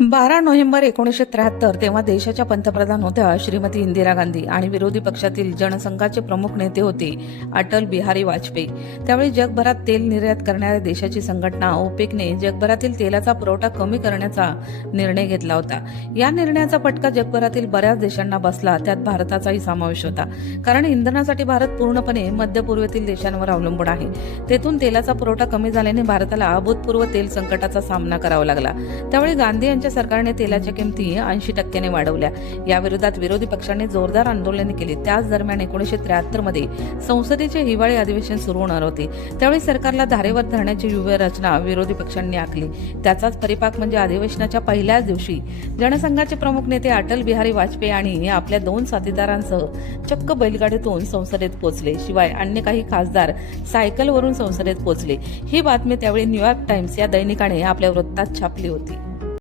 बारा नोव्हेंबर एकोणीसशे त्र्याहत्तर तेव्हा देशाच्या पंतप्रधान होत्या श्रीमती इंदिरा गांधी आणि विरोधी पक्षातील जनसंघाचे प्रमुख नेते होते अटल बिहारी वाजपेयी. त्यावेळी जगभरात तेल निर्यात करणाऱ्या देशाची संघटना ओपेकने जगभरातील तेलाचा पुरवठा कमी करण्याचा निर्णय घेतला होता. या निर्णयाचा फटका जगभरातील बऱ्याच देशांना बसला त्यात भारताचाही समावेश होता. कारण इंधनासाठी भारत पूर्णपणे मध्य पूर्वेतील देशांवर अवलंबून आहे. तेथून तेलाचा पुरवठा कमी झाल्याने भारताला अभूतपूर्व तेल संकटाचा सामना करावा लागला. त्यावेळी गांधी यांच्या सरकारने तेलाच्या किमती ऐंशी टक्क्याने वाढवल्या. याविरोधात विरोधी पक्षांनी जोरदार आंदोलने केली. त्याच दरम्यान एकोणीशे त्र्याहत्तरमध्ये संसदेचे हिवाळी अधिवेशन सुरू होणार होते. त्यावेळी सरकारला धारेवर धरण्याची रचना विरोधी पक्षांनी आखली. त्याचाच परिपाक म्हणजे अधिवेशनाच्या पहिल्याच दिवशी जनसंघाचे प्रमुख नेते अटल बिहारी वाजपेयी आणि आपल्या दोन साथीदारांसह चक्क बैलगाडीतून संसदेत पोहोचले. शिवाय अन्य काही खासदार सायकलवरून संसदेत पोहोचले. ही बातमी त्यावेळी न्यूयॉर्क टाइम्स या दैनिकाने आपल्या वृत्तात छापली होती.